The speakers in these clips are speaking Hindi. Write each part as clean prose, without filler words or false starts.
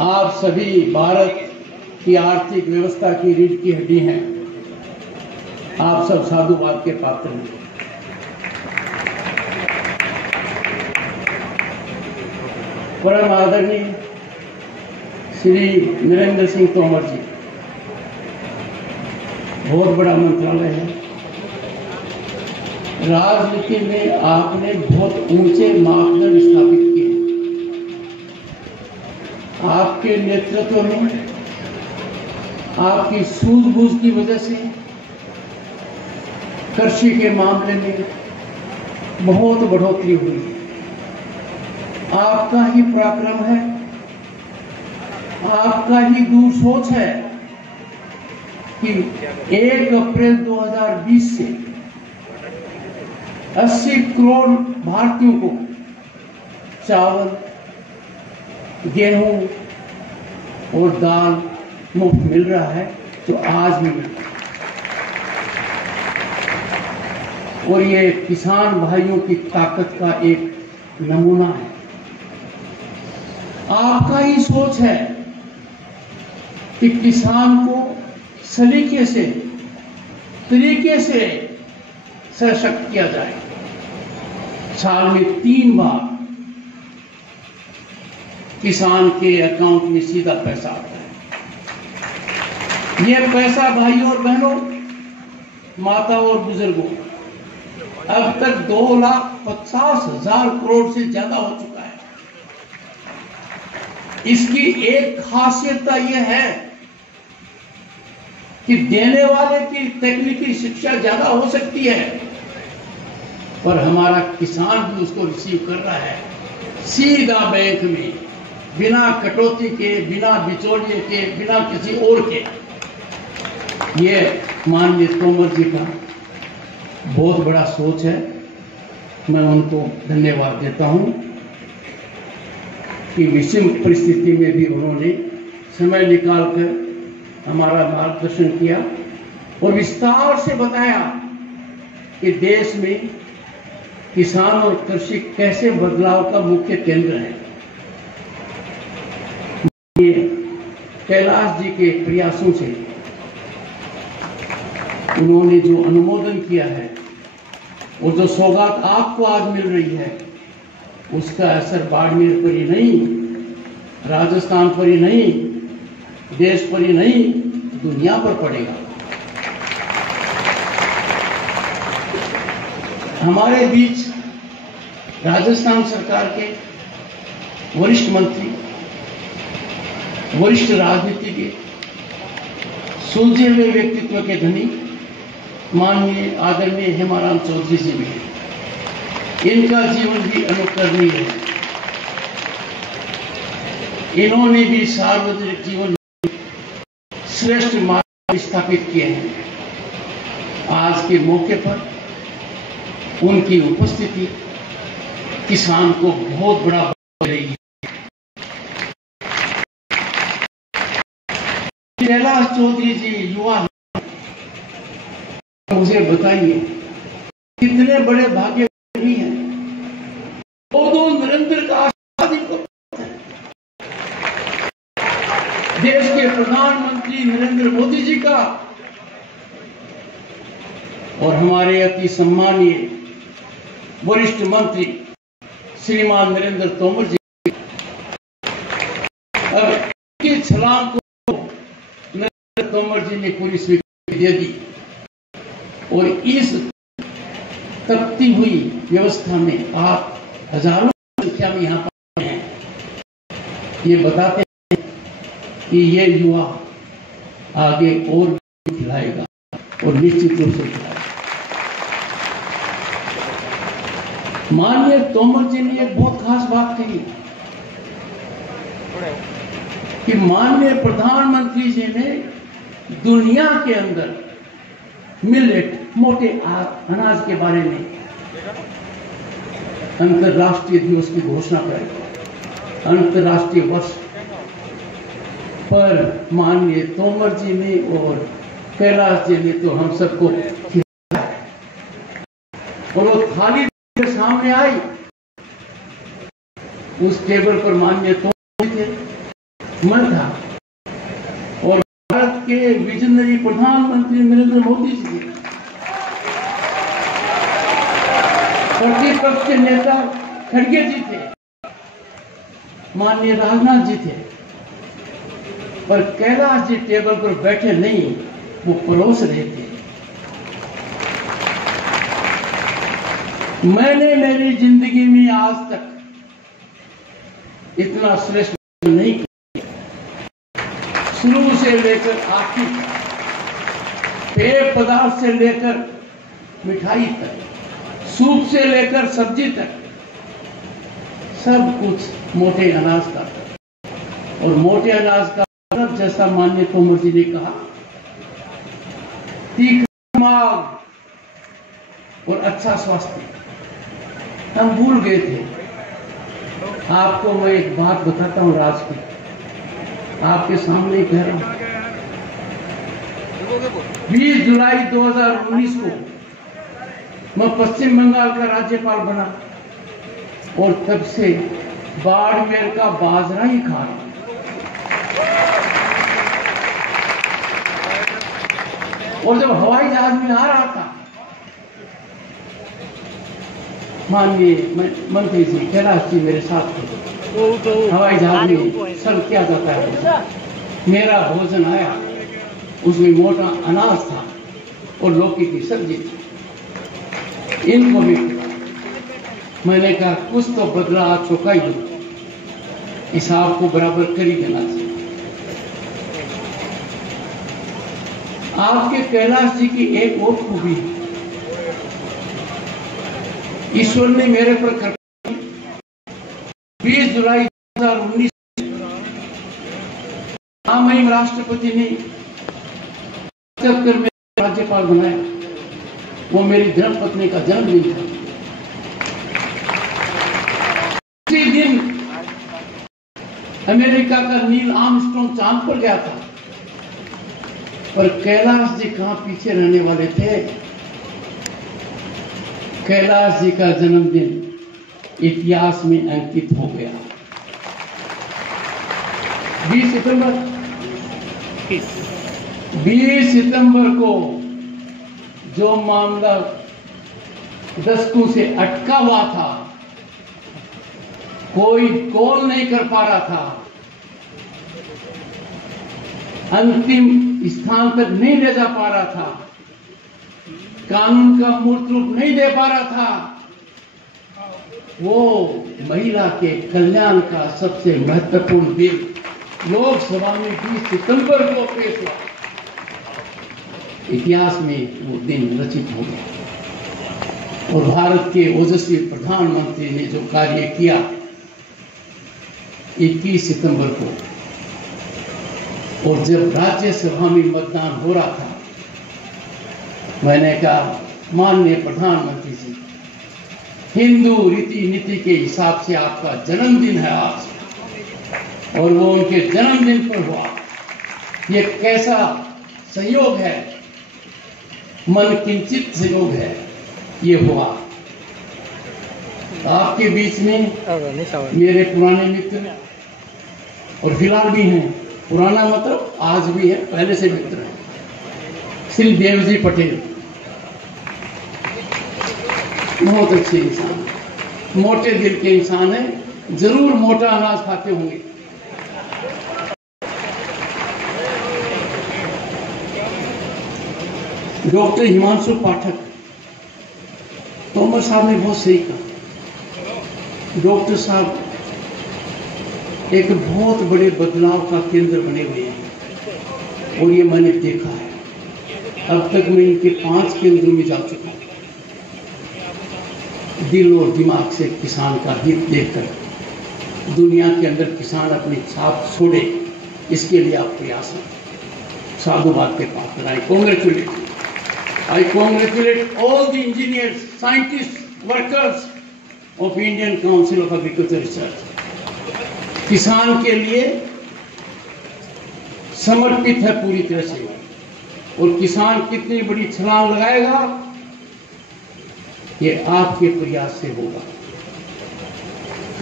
आप सभी भारत की आर्थिक व्यवस्था की रीढ़ की हड्डी हैं। आप सब साधुवाद के पात्र हैं। परम आदरणीय श्री नरेंद्र सिंह तोमर जी, बहुत बड़ा मंत्रालय है। राजनीति में आपने बहुत ऊंचे मापदंड स्थापित किए हैं। आपके नेतृत्व में, आपकी सूझबूझ की वजह से कृषि के मामले में बहुत बढ़ोतरी हुई है। आपका ही पराक्रम है, आपका ही दूर सोच है कि 1 अप्रैल 2020 से 80 करोड़ भारतीयों को चावल, गेहूं और दाल मुफ्त मिल रहा है, तो आज भी मिल रहा है। और ये किसान भाइयों की ताकत का एक नमूना है। आपका ही सोच है कि किसान को सलीके से, तरीके से सशक्त किया जाए। साल में 3 बार किसान के अकाउंट में सीधा पैसा आता है। यह पैसा भाइयों और बहनों, माता और बुजुर्गों, अब तक 2,50,000 करोड़ से ज्यादा हो चुका है। इसकी एक खासियत यह है कि देने वाले की तकनीकी शिक्षा ज्यादा हो सकती है, पर हमारा किसान भी उसको रिसीव कर रहा है सीधा बैंक में, बिना कटौती के, बिना बिचौलिए के, बिना किसी और के। ये माननीय तोमर जी का बहुत बड़ा सोच है। मैं उनको धन्यवाद देता हूं कि विषम परिस्थिति में भी उन्होंने समय निकालकर हमारा मार्गदर्शन किया और विस्तार से बताया कि देश में किसान और कृषि कैसे बदलाव का मुख्य केंद्र है। कैलाश जी के प्रयासों से उन्होंने जो अनुमोदन किया है और जो सौगात आपको आज मिल रही है, उसका असर बाड़मेर पर ही नहीं, राजस्थान पर ही नहीं, देश पर ही नहीं, दुनिया पर पड़ेगा। हमारे बीच राजस्थान सरकार के वरिष्ठ मंत्री, वरिष्ठ राजनीतिज्ञ, सुलझे हुए व्यक्तित्व के धनी माननीय आदरणीय हेमाराम चौधरी जी भी हैं। इनका जीवन भी अनुकरणीय है। इन्होंने भी सार्वजनिक जीवन में श्रेष्ठ मार्ग स्थापित किए हैं। आज के मौके पर उनकी उपस्थिति किसान को बहुत बड़ा दे रही है। कैलाश चौधरी जी युवा हैं, मुझे बताइए कितने बड़े भाग्य नहीं है। दो निरंतर का देश के प्रधानमंत्री नरेंद्र मोदी जी का और हमारे अति सम्मानीय वरिष्ठ मंत्री श्रीमान नरेंद्र तोमर जी, अब की छलांग को नरेंद्र तोमर जी ने पूरी स्वीकृति दे दी और इस तपती हुई व्यवस्था में आप हजारों की संख्या में यहां पर हैं। ये बताते हैं कि ये युवा आगे और भी खिलाएगा और निश्चित रूप से खिलाएगा। माननीय तोमर जी ने एक बहुत खास बात कही कि माननीय प्रधानमंत्री जी ने दुनिया के अंदर मिलेट, मोटे अनाज के बारे में अंतर्राष्ट्रीय दिवस की घोषणा करें। अंतर्राष्ट्रीय वर्ष पर माननीय तोमर जी ने और कैलाश जी ने तो हम सबको खिलाया और वो थाली के सामने आई, उस टेबल पर माननीय तोमर जी थे, मन था। और भारत के विजनरी प्रधानमंत्री नरेंद्र मोदी जी थे, प्रतिपक्ष के नेता खड़गे जी थे, माननीय राजनाथ जी थे, पर कैलाश जी टेबल पर बैठे नहीं, वो परोस रहे थे। मैंने मेरी जिंदगी में आज तक इतना श्रेष्ठ नहीं किया। शुरू से लेकर आखिर तक, पेय पदार्थ से लेकर मिठाई तक, सूप से लेकर सब्जी तक, सब कुछ मोटे अनाज का था। और मोटे अनाज का मतलब, जैसा माननीय तोमर जी ने कहा, तीखा दिमाग और अच्छा स्वास्थ्य हम भूल गए थे। आपको मैं एक बात बताता हूं राज की, आपके सामने कह रहा हूं। 20 जुलाई 2019 को मैं पश्चिम बंगाल का राज्यपाल बना और तब से बाड़मेर का बाजरा ही खा रहा हूं। और जब हवाई जहाज में आ रहा था, माननीय मंत्री जी कैलाश जी मेरे साथ थे। हवाई जहाज में सर्व किया जाता है, मेरा भोजन आया, उसमें मोटा अनाज था और लौकी की सब्जी थी। इनको भी मैंने कहा कुछ तो बदला आज चुकाई दो, हिसाब को बराबर कर ही देना चाहिए। आपके कैलाश जी की एक और खूबी है, ईश्वर ने मेरे पर कृपा की। 20 जुलाई 2019 महामहिम राष्ट्रपति ने कर मेरे राज्यपाल बनाया। वो मेरी धर्मपत्नी का जन्मदिन था। उसी दिन अमेरिका का नील आर्मस्ट्रांग चांद पर गया था, पर कैलाश जी कहां पीछे रहने वाले थे। कैलाश जी का जन्मदिन इतिहास में अंकित हो गया। 20 सितंबर को जो मामला दशकों से अटका हुआ था, कोई गोल नहीं कर पा रहा था, अंतिम स्थान तक नहीं ले जा पा रहा था, कानून का मूर्त रूप नहीं दे पा रहा था, वो महिला के कल्याण का सबसे महत्वपूर्ण बिल लोकसभा में 20 सितंबर को पेश हुआ। इतिहास में वो दिन रचित हो गया। और भारत के ओजस्वी प्रधानमंत्री ने जो कार्य किया 21 सितंबर को, और जब राज्यसभा में मतदान हो रहा था, मैंने कहा माननीय प्रधानमंत्री जी, हिंदू रीति नीति के हिसाब से आपका जन्मदिन है आज, और वो उनके जन्मदिन पर हुआ। ये कैसा संयोग है, मन किंचित संयोग है, ये हुआ। आपके बीच में मेरे पुराने मित्र और फिलहाल भी हैं, पुराना मतलब आज भी है, पहले से मित्र हैं, श्री देवजी पटेल, बहुत अच्छे इंसान, मोटे दिल के इंसान है, जरूर मोटा अनाज खाते होंगे। डॉक्टर हिमांशु पाठक, तोमर साहब ने बहुत सही कहा, डॉक्टर साहब एक बहुत बड़े बदलाव का केंद्र बने हुए हैं, और ये मैंने देखा है। अब तक मैं इनके 5 केंद्रों में जा चुका हूं। दिल और दिमाग से किसान का हित देखकर दुनिया के अंदर किसान अपनी छाप छोड़े, इसके लिए आप प्रयास करें। साधुवाद के पात्र आई congratulate all the engineers, scientists, workers of Indian Council of Agricultural Research. किसान के लिए समर्पित है पूरी तरह से, और किसान कितनी बड़ी छलांग लगाएगा ये आपके प्रयास से होगा।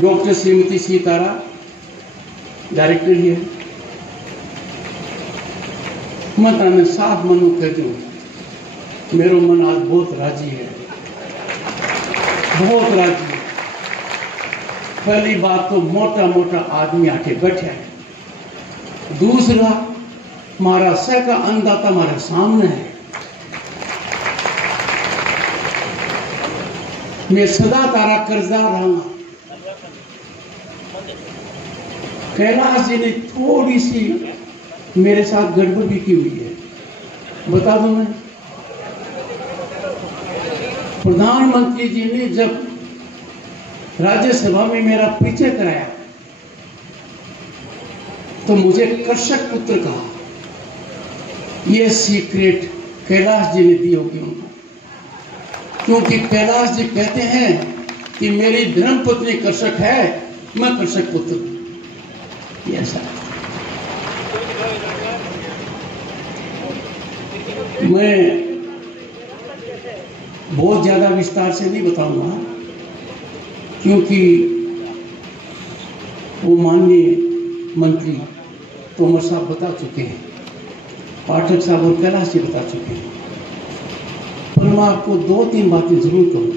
डॉक्टर श्रीमती सीतारा डायरेक्टर ही है, मैं तने साफ मनु कहती हूँ, मेरो मन आज बहुत राजी है, बहुत राजी है। पहली बात तो मोटा मोटा आदमी आके बैठा है, दूसरा मारा सह का अन्नदाता हमारे सामने है। मैं सदा तारा कर्जदार रहूंगा। कैलाश जी ने थोड़ी सी मेरे साथ गड़बड़ भी की हुई है, बता दूं मैं। प्रधानमंत्री जी ने जब राज्यसभा में मेरा परिचय कराया तो मुझे कर्षक पुत्र कहा। यह सीक्रेट कैलाश जी ने दी होगी उनको, क्योंकि कैलाश जी कहते हैं कि मेरी धर्मपत्नी कर्षक है, मैं कर्षक पुत्र हूं। ऐसा मैं बहुत ज्यादा विस्तार से नहीं बताऊंगा, क्योंकि वो माननीय मंत्री तोमर साहब बता चुके हैं, पाठक साहब और कैलाश जी बता चुके हैं। पर मैं आपको 2-3 बातें जरूर कहूँ।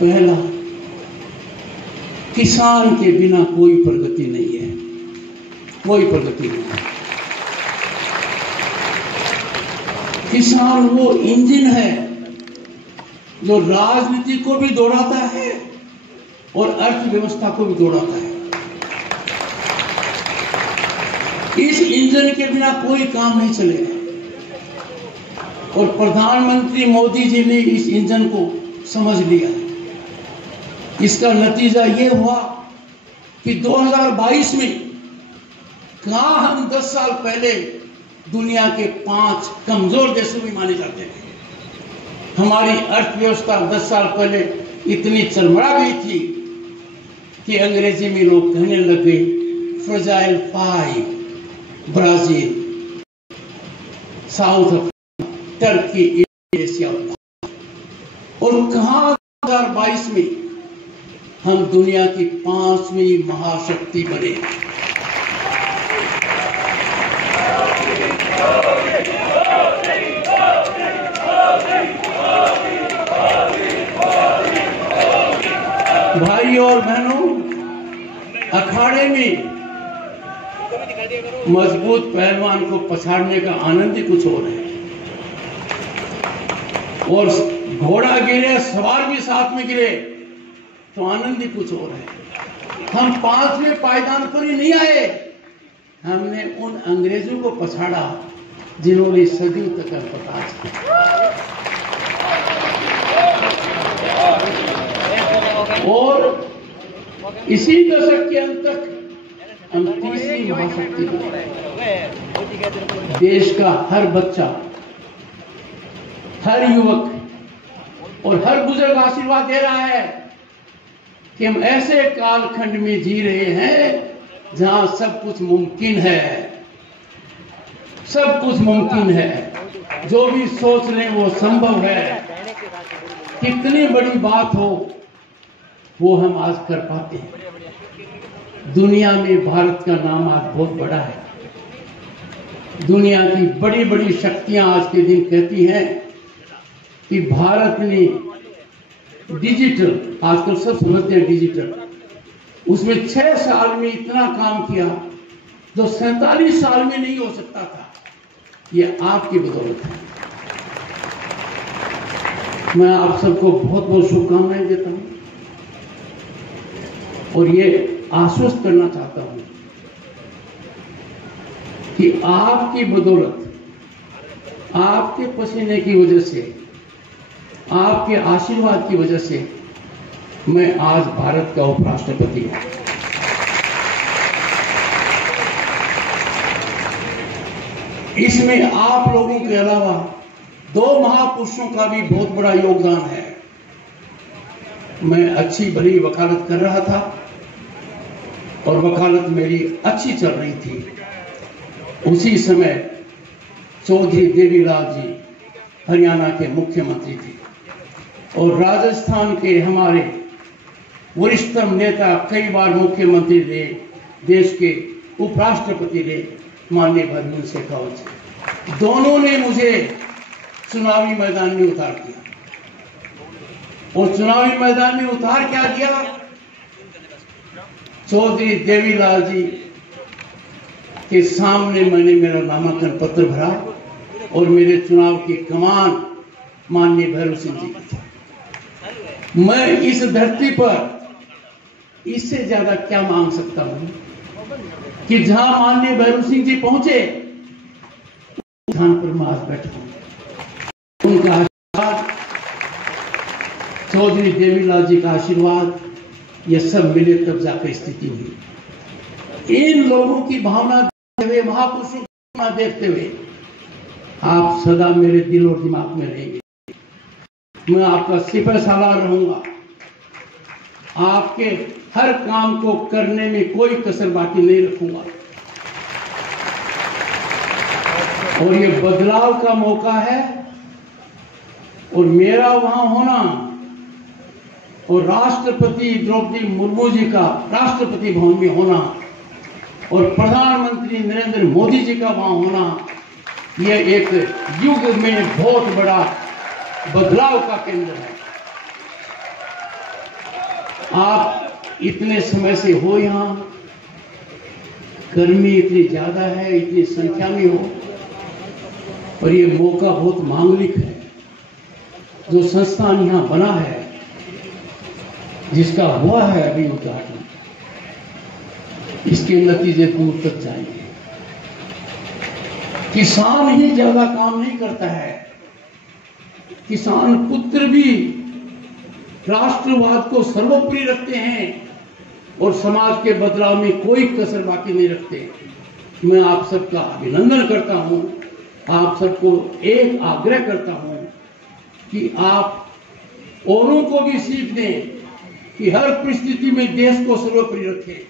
पहला, किसान के बिना कोई प्रगति नहीं है, कोई प्रगति नहीं है। किसान वो इंजन है जो राजनीति को भी दौड़ाता है और अर्थव्यवस्था को भी दौड़ाता है। इस इंजन के बिना कोई काम नहीं चलेगा। और प्रधानमंत्री मोदी जी ने इस इंजन को समझ लिया। इसका नतीजा ये हुआ कि 2022 में कहा हम 10 साल पहले दुनिया के 5 कमजोर देशों में माने जाते थे। हमारी अर्थव्यवस्था 10 साल पहले इतनी चरमरा गई थी कि अंग्रेजी में लोग कहने लगे fragile 5, Brazil, south Africa, Turkey, Asia. और कहा 2022 में हम दुनिया की 5वीं महाशक्ति बने। भाई और बहनों, अखाड़े में मजबूत पहलवान को पछाड़ने का आनंद ही कुछ और है। और घोड़ा गिरे, सवार भी साथ में गिरे तो आनंद ही कुछ और है। हम 5वें पायदान पर ही नहीं आए, हमने उन अंग्रेजों को पछाड़ा जिन्होंने सदियों तक अल्पताज किया। और इसी दशक के अंत तक हम 3री महाशक्ति बने। देश का हर बच्चा, हर युवक और हर बुजुर्ग आशीर्वाद दे रहा है कि हम ऐसे कालखंड में जी रहे हैं जहां सब कुछ मुमकिन है, सब कुछ मुमकिन है। जो भी सोच लें वो संभव है। कितनी बड़ी बात हो वो हम आज कर पाते हैं। दुनिया में भारत का नाम आज बहुत बड़ा है। दुनिया की बड़ी बड़ी शक्तियां आज के दिन कहती हैं कि भारत ने डिजिटल, आजकल सब समझते हैं डिजिटल, उसमें 6 साल में इतना काम किया जो 47 साल में नहीं हो सकता था। ये आपकी बदौलत है। मैं आप सबको बहुत बहुत शुभकामनाएं देता हूं और ये आश्वस्त करना चाहता हूं कि आपकी बदौलत, आपके पसीने की वजह से, आपके आशीर्वाद की वजह से मैं आज भारत का उपराष्ट्रपति हूं। इसमें आप लोगों के अलावा 2 महापुरुषों का भी बहुत बड़ा योगदान है। मैं अच्छी भली वकालत कर रहा था और वकालत मेरी अच्छी चल रही थी। उसी समय चौधरी देवीलाल जी हरियाणा के मुख्यमंत्री थे और राजस्थान के हमारे वरिष्ठतम नेता, कई बार मुख्यमंत्री रहे, देश के उपराष्ट्रपति रहे, माननीय हरमन शेखावत जी। दोनों ने मुझे चुनावी मैदान में उतार दिया। और चुनावी मैदान में उतार क्या दिया? चौधरी देवीलाल जी के सामने मैंने मेरा नामांकन पत्र भरा और मेरे चुनाव की कमान माननीय भैरव सिंह जी की थी। मैं इस धरती पर इससे ज्यादा क्या मांग सकता हूं कि जहां माननीय भैरव सिंह जी पहुंचे स्थान पर मैं आज बैठा हूं। उनका आशीर्वाद, चौधरी देवीलाल जी का आशीर्वाद, ये सब मिले तब जाकर स्थिति हुई। इन लोगों की भावना देखते हुए, महापुरुषों की भावना देखते हुए आप सदा मेरे दिल और दिमाग में रहेंगे। मैं आपका सिपह सालार रहूंगा। आपके हर काम को करने में कोई कसर बाकी नहीं रखूंगा। और ये बदलाव का मौका है और मेरा वहां होना और राष्ट्रपति द्रौपदी मुर्मू जी का राष्ट्रपति भवन में होना और प्रधानमंत्री नरेंद्र मोदी जी का वहां होना, यह एक युग में बहुत बड़ा बदलाव का केंद्र है। आप इतने समय से हो यहां, गर्मी इतनी ज्यादा है, इतनी संख्या में हो, और ये मौका बहुत मांगलिक है। जो संस्थान यहां बना है, जिसका हुआ है अभी उद्घाटन, इसके नतीजे दूर तक जाएंगे। किसान ही ज्यादा काम नहीं करता है, किसान पुत्र भी राष्ट्रवाद को सर्वोपरि रखते हैं और समाज के बदलाव में कोई कसर बाकी नहीं रखते। मैं आप सबका अभिनंदन करता हूं, आप सबको एक आग्रह करता हूं कि आप औरों को भी सीख दें कि हर परिस्थिति में देश को सर्वोपरि रखें।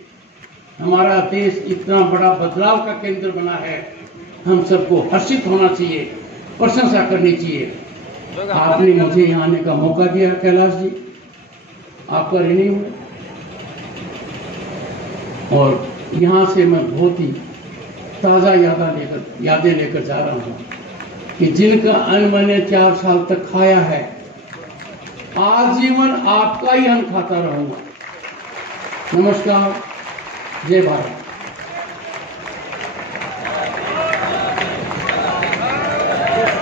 हमारा देश इतना बड़ा बदलाव का केंद्र बना है, हम सबको हर्षित होना चाहिए, प्रशंसा करनी चाहिए। आपने मुझे यहाँ आने का मौका दिया कैलाश जी, आपका ऋणी हूं। और यहाँ से मैं बहुत ही ताजा यादें लेकर जा रहा हूँ कि जिनका अन्न मैंने 4 साल तक खाया है, आजीवन आपका ही अन्न खाता रहूंगा। नमस्कार, जय भारत।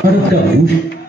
भारत का भूषण